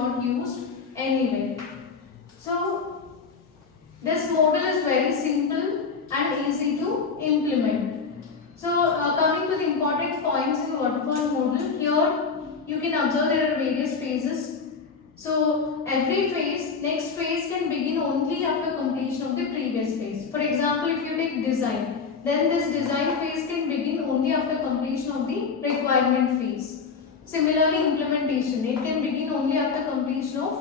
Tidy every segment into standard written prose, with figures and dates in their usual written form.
not used anywhere. So this model is very simple and easy to implement. So coming to the important points in waterfall model, here you can observe there are various phases. So every phase, next phase can begin only after completion of the previous phase. For example, if you take design, then this design phase can begin only after completion of the requirement phase. Similarly, implementation, it can begin only after completion of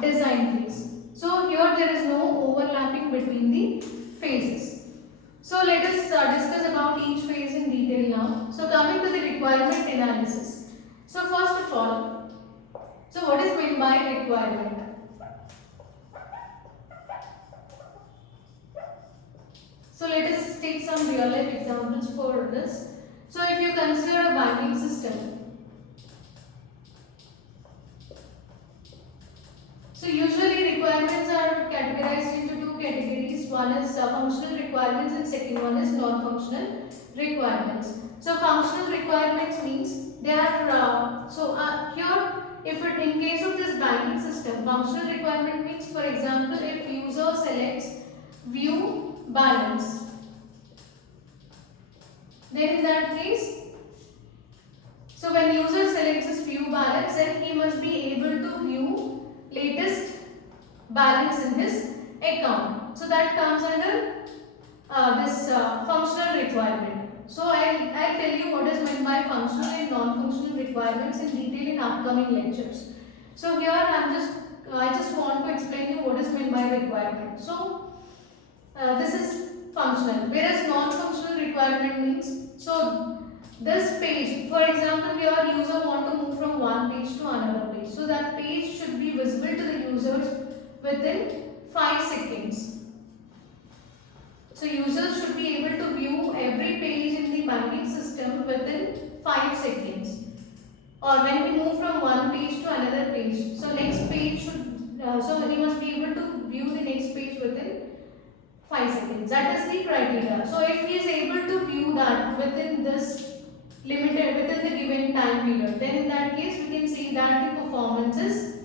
design phase. So here there is no overlapping between the phases. So let us discuss about each phase in detail now. So coming to the requirement analysis. So first of all, so what is meant by requirement? So let us take some real life examples for this. So if you consider a banking system, so usually requirements are categorized into two categories. One is functional requirements and second one is non-functional requirements. So functional requirements means they are here if it in case of this banking system, functional requirement means, for example, if user selects view balance, then in that case, so when user selects this view balance, then he must be able to view latest balance in his account. So that comes under this functional requirement. So I'll tell you what is meant by functional and non-functional requirements in detail in upcoming lectures. So here I just want to explain you what is meant by requirement. So this is functional, whereas non-functional requirement means, so this page, for example, here user want to move from one page to another page. So that page should be visible to the users within 5 seconds. So users should be able to view every page in the banking system within 5 seconds. Or when we move from one page to another page, so next page should, so he must be able to view the next page within 5 seconds. That is the criteria. So if he is able to view that within this within the given time period, then in that case we can see that the performance is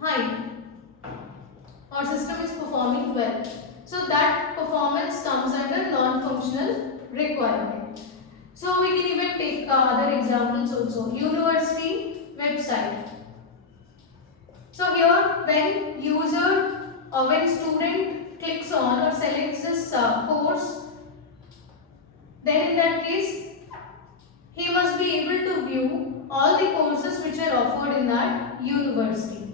high. Our system is performing well. So that performance comes under non-functional requirement. So we can even take other examples also. University website. So here when user or when student clicks on or selects this course, then in that case he must be able to view all the courses which are offered in that university.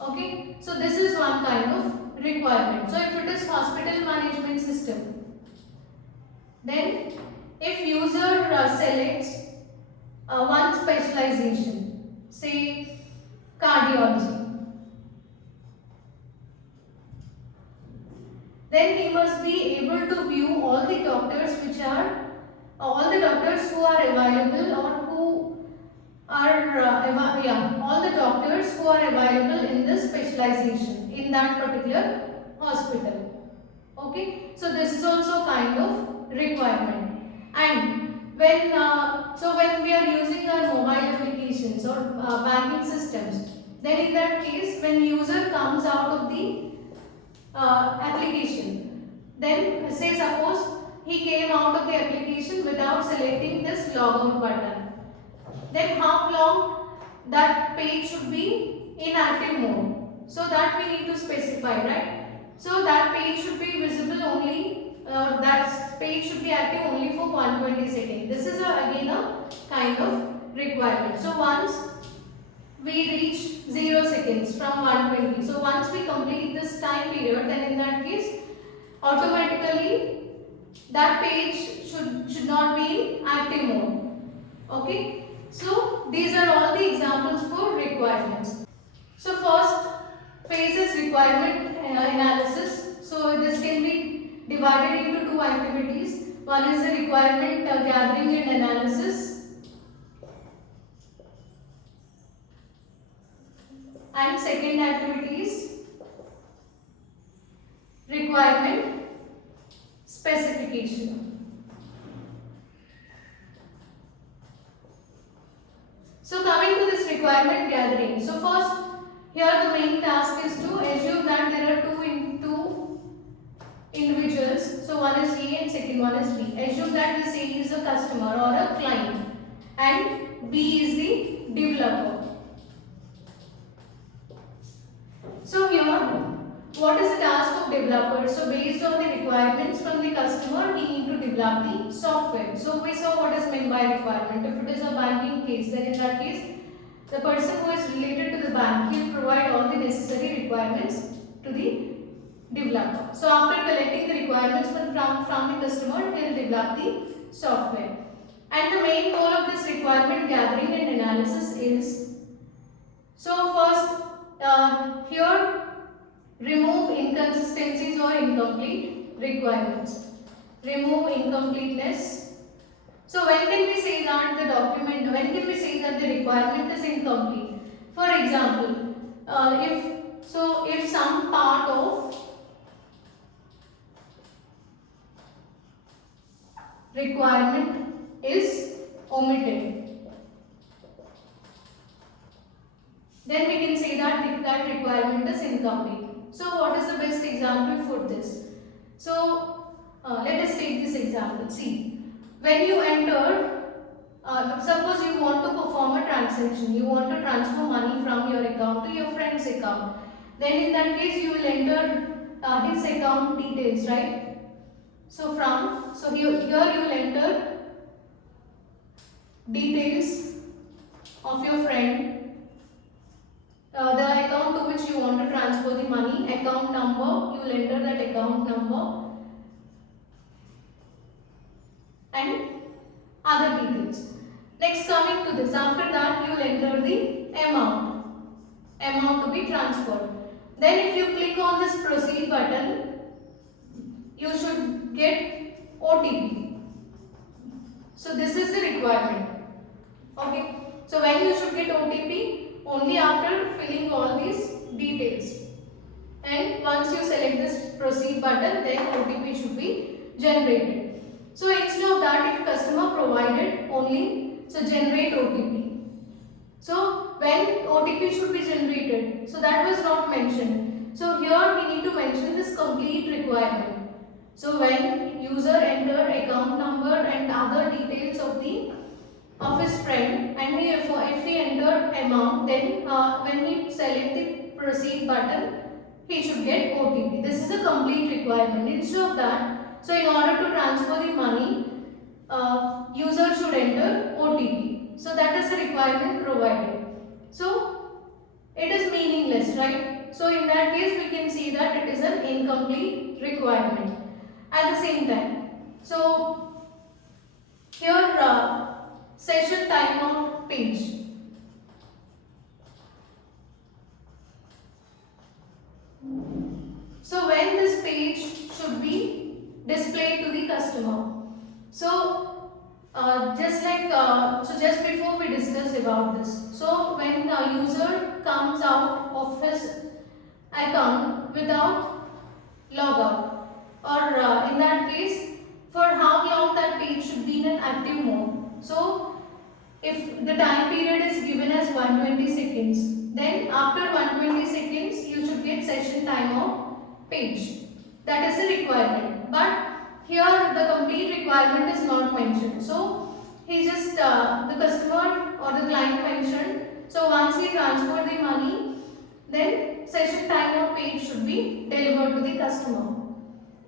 Okay, so this is one kind of requirement. So if it is hospital management system, then if user selects one specialization, say cardiology, then he must be able to view all the doctors who are available or who are all the doctors who are available in this specialization in that particular hospital. Okay, so this is also kind of requirement. And when when we are using our mobile applications or banking systems, then in that case when user comes out of the application, then say suppose he came out of the application without selecting this logout button, then how long that page should be in active mode, so that we need to specify, right? So that page should be visible only, that page should be active only for 120 seconds. This is again a kind of requirement. So once we reach 0 seconds from 120, so once we complete this time period, then in that case automatically that page should not be in active mode. Okay, so these are all the examples for requirements. So first phase is requirement analysis. So this can be divided into two activities. One is the requirement gathering and analysis, and second activity is requirement specification. So coming to this requirement gathering. So first Here the main task is to assume that there are two individuals. So one is A and second one is B. Assume that this A is a customer or a client and B is the developer. So here, what is the task of developer? So based on the requirements from the customer, he need to develop the software. So we saw what is meant by requirement. If it is a banking case, then in that case, the person who is related to the bank, he will provide all the necessary requirements to the developer. So after collecting the requirements from the customer, he will develop the software. And the main goal of this requirement gathering and analysis is, so first here remove inconsistencies or incomplete requirements. Remove incompleteness. So when can we say that the document, when can we say that the requirement is incomplete? For example, if some part of requirement is omitted, then we can say that that requirement is incomplete. So what is the best example for this? So let us take this example. See, when you enter, suppose you want to perform a transaction, you want to transfer money from your account to your friend's account. Then in that case you will enter his account details, right? So here you will enter details of your friend, the account to which you want to transfer the money, account number, you will enter that account number and other details. Next, coming to this, after that you will enter the amount to be transferred. Then if you click on this proceed button, you should get OTP. So this is the requirement. Okay. So when you should get OTP? Only after filling all these details. And once you select this proceed button, then OTP should be generated. So instead of that, if customer provided only, so generate OTP. So when OTP should be generated, so that was not mentioned. So here we need to mention this complete requirement. So when user enter account number and other details of his friend, and if he enter amount, then when he select the proceed button, he should get OTP. This is a complete requirement. Instead of that, so in order to transfer the money, user should enter OTP. So that is the requirement provided. So it is meaningless, right? So in that case, we can see that it is an incomplete requirement. At the same time, so here session timeout page. So when this page should be displayed to the customer. So just before we discuss about this. So when the user comes out of his account without logout, or in that case, for how long that page should be in an active mode. So if the time period is given as 120 seconds, then after 120 seconds you should get session timeout page. That is the requirement. But here the complete requirement is not mentioned. So he just the customer or the client mentioned. So once he transferred the money, then session timeout page should be delivered to the customer.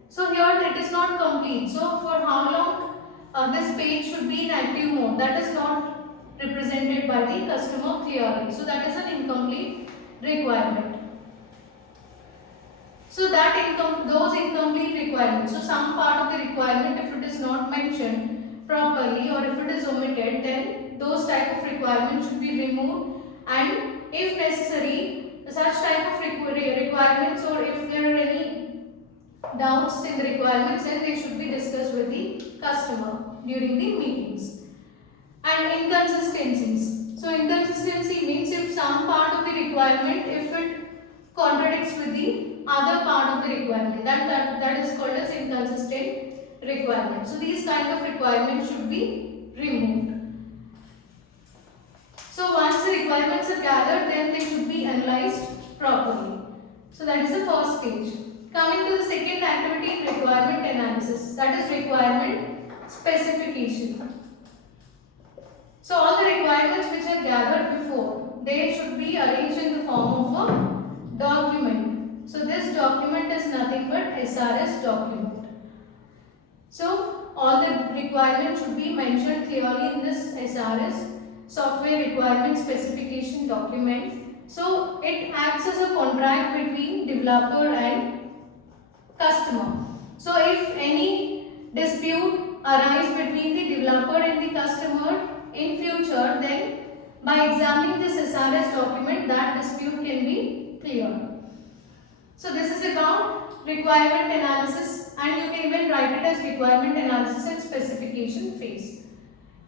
So here it is not complete. So for how long this page should be in active mode, that is not represented by the customer clearly. So that is an incomplete requirement. So those incomplete requirements. So some part of the requirement, if it is not mentioned properly or if it is omitted, then those type of requirements should be removed, and if necessary, such type of requirements, or if there are any doubts in the requirements, then they should be discussed with the customer during the meetings. And inconsistencies. So inconsistency means if some part of the requirement, if it contradicts with the other part of the requirement, that is called as inconsistent requirement. So these kind of requirements should be removed. So once the requirements are gathered, then they should be analyzed properly. So that is the first stage. Coming to the second activity, requirement analysis, that is requirement specification. So all the requirements which are gathered before, they should be arranged in the form of a document. So this document is nothing but SRS document. So all the requirements should be mentioned clearly in this SRS, software requirement specification document. So it acts as a contract between developer and customer. So if any dispute arises between the developer and the customer in future, then by examining this SRS document, that dispute can be cleared. So this is about requirement analysis, and you can even write it as requirement analysis and specification phase.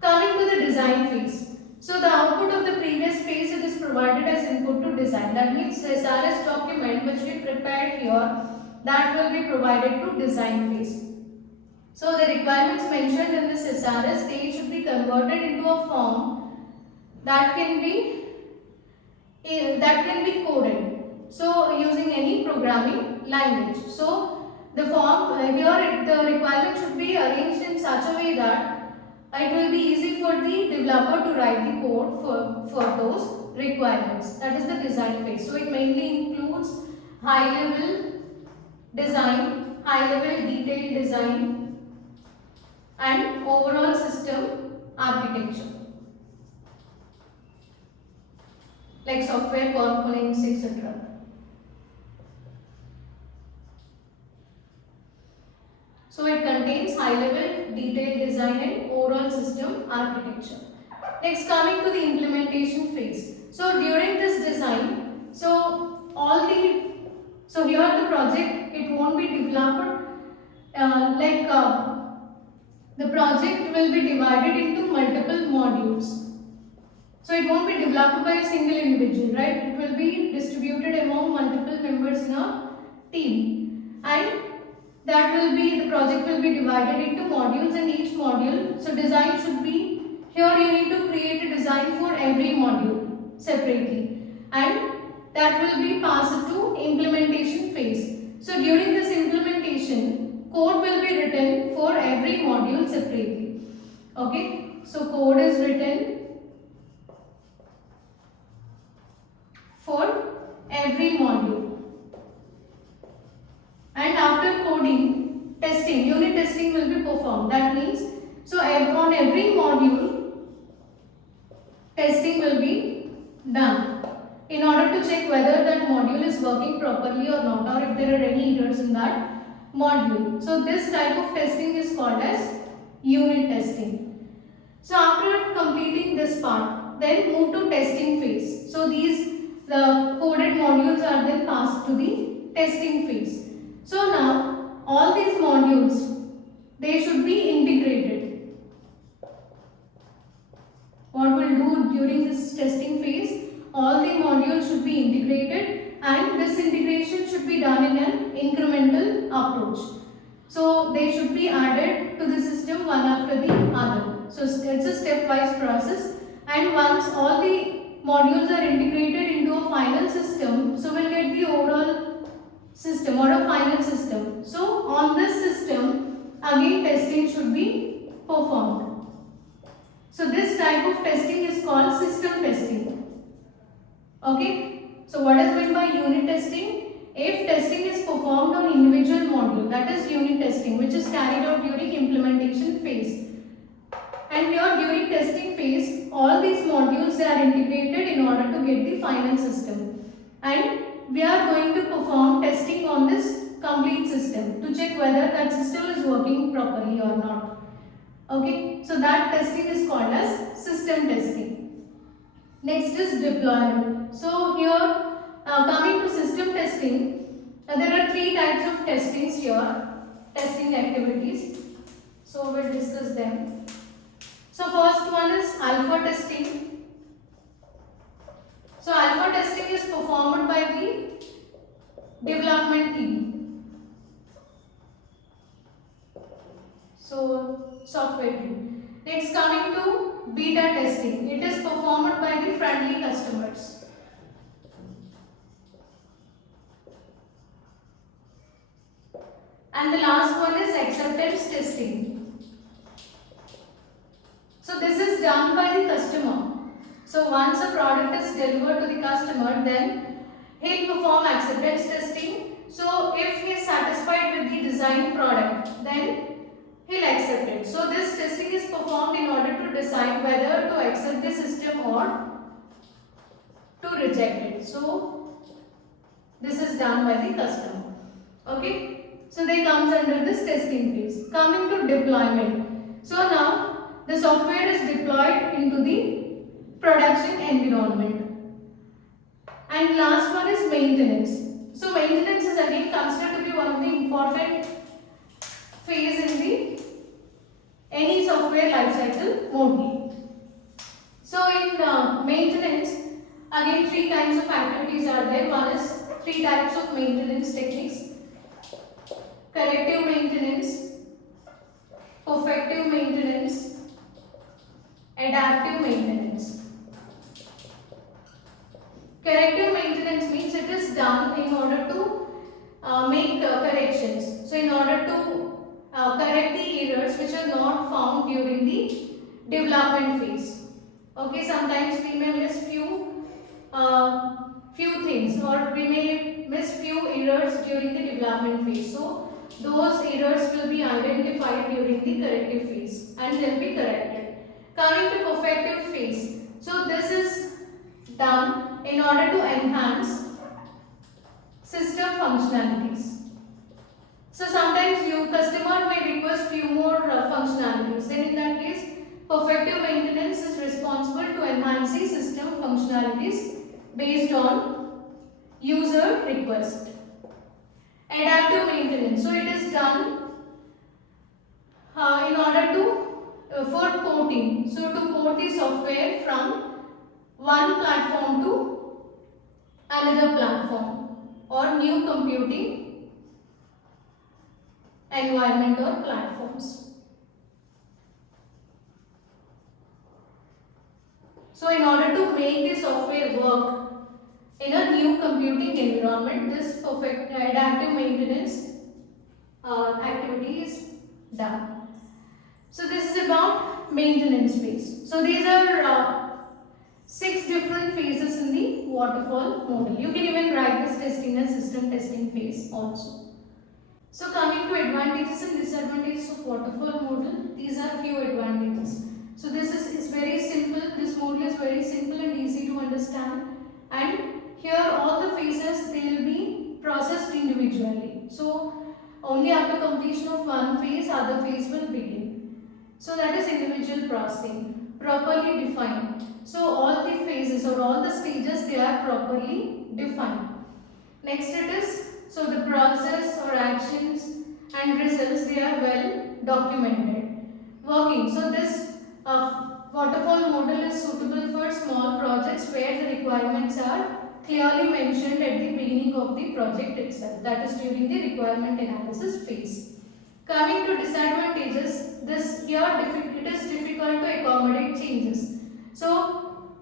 Coming to the design phase. So the output of the previous phase, it is provided as input to design. That means SRS document which we prepared here, that will be provided to design phase. So the requirements mentioned in this SRS, they should be converted into a form that can be coded. So using any programming language. So the form here, the requirement should be arranged in such a way that it will be easy for the developer to write the code for those requirements. That is the design phase. So it mainly includes high level design, high level detailed design, and overall system architecture, like software components, etc. So it contains high level detailed design and overall system architecture. Next, coming to the implementation phase. So during this design, here the project, it won't be developed the project will be divided into multiple modules. So it won't be developed by a single individual, right? It will be distributed among multiple members in a team, and the project will be divided into modules, and each module, so design should be, here you need to create a design for every module separately, and that will be passed to implementation phase. So during this implementation, code will be written for every module separately. Okay, so code is written for every module, and after coding, testing, unit testing will be performed. That means, so on every module, testing will be done in order to check whether that module is working properly or not, or if there are any errors in that module. So this type of testing is called as unit testing. So after completing this part, then move to testing phase. So the coded modules are then passed to the testing phase. So now all these modules, they should be integrated. What we'll do during this testing phase, all the modules should be integrated, and this integration should be done in an incremental approach. So they should be added to the system one after the other. So it's a stepwise process, and once all the modules are integrated into a final system, so we'll get the overall system or a final system. So on this system, again testing should be performed. So this type of testing is called system testing. Okay, so what is meant by unit testing? If testing is performed on individual module, that is unit testing, which is carried out during implementation phase. And here during testing phase, all these modules, they are integrated in order to get the final system. And we are going to perform testing on this complete system to check whether that system is working properly or not. Okay, so that testing is called as system testing. Next is deployment. So here, coming to system testing, there are three types of testings here, testing activities. So we'll discuss them. So first one is alpha testing. So alpha testing is performed by the development team. So software team. Next, coming to beta testing. It is performed by the friendly customers. And the last one is acceptance testing. So this is done by the customer. So once a product is delivered to the customer, then he'll perform acceptance testing. So if he is satisfied with the designed product, then he'll accept it. So this testing is performed in order to decide whether to accept the system or to reject it. So this is done by the customer. Okay. So they comes under this testing phase. Coming to deployment. So now the software is deployed into the production environment. And last one is maintenance. So maintenance is again considered to be one of the important phase in the any software lifecycle mostly. So in maintenance, again three kinds of activities are there. One is three types of maintenance techniques: corrective maintenance, perfective maintenance, adaptive maintenance. Corrective maintenance means it is done in order to make corrections. So in order to correct the errors which are not found during the development phase. Okay, sometimes we may miss few things, or we may miss few errors during the development phase. So those errors will be identified during the corrective phase and will be corrected. Coming to perfective phase. So this is done in order to enhance system functionalities. So sometimes customer may request few more functionalities. Then in that case, perfective maintenance is responsible to enhance the system functionalities based on user request. Adaptive maintenance. So it is done in order to for porting. So to port the software from one platform to another platform or new computing environment or platforms. So in order to make the software work in a new computing environment, this perfect adaptive maintenance activity is done. So this is about maintenance phase. So these are 6 different phases in the waterfall model. You can even write this testing as system testing phase also. So coming to advantages and disadvantages of waterfall model, these are few advantages. So this is very simple. This model is very simple and easy to understand. And here all the phases, they will be processed individually. So only after completion of one phase, other phase will begin. So that is individual processing, properly defined. So all the phases or all the stages, they are properly defined. Next it is, so the process or actions and results, they are well documented. Working. So this waterfall model is suitable for small projects where the requirements are clearly mentioned at the beginning of the project itself, that is during the requirement analysis phase. Coming to disadvantages, it is difficult to accommodate changes. So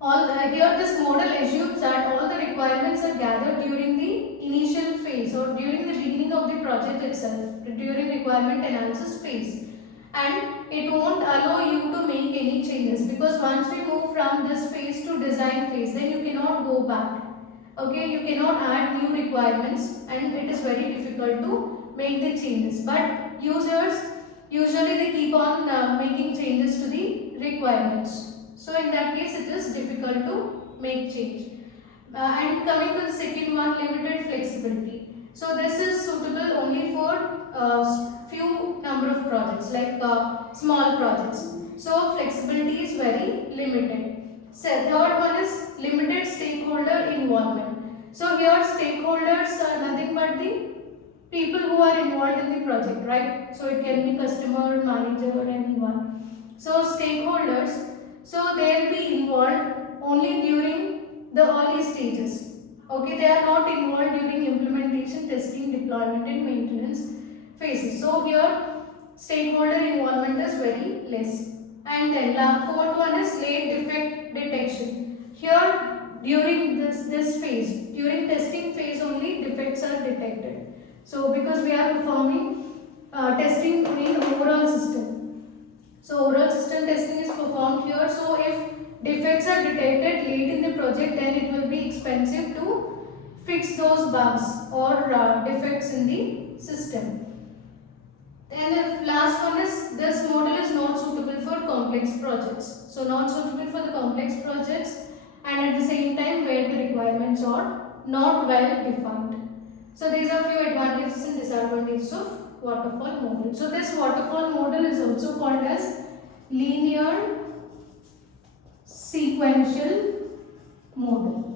here this model assumes that all the requirements are gathered during the initial phase or during the beginning of the project itself, during requirement analysis phase. And it won't allow you to make any changes, because once we move from this phase to design phase, then you cannot go back. Okay, you cannot add new requirements and it is very difficult to make the changes. But users, usually they keep on making changes to the requirements. So in that case, it is difficult to make change. And coming to the second one, limited flexibility. So this is suitable only for few number of projects, like small projects. So flexibility is very limited. So third one is limited stakeholder involvement. So here stakeholders are nothing but the people who are involved in the project, right? So it can be customer, manager, or anyone. So stakeholders, so they will be involved only during the early stages. Okay, they are not involved during implementation, testing, deployment, and maintenance phases. So here stakeholder involvement is very less. And then the fourth one is late defect detection. Here during this phase, during testing phase only defects are detected. So because we are performing testing in overall system. So overall system testing is performed here. So if defects are detected late in the project, then it will be expensive to fix those bugs or defects in the system. Then the last one is this model is not suitable for complex projects. So not suitable for the complex projects, and at the same time where the requirements are not well defined. So these are few advantages and disadvantages of waterfall model. So this waterfall model is also called as linear sequential model.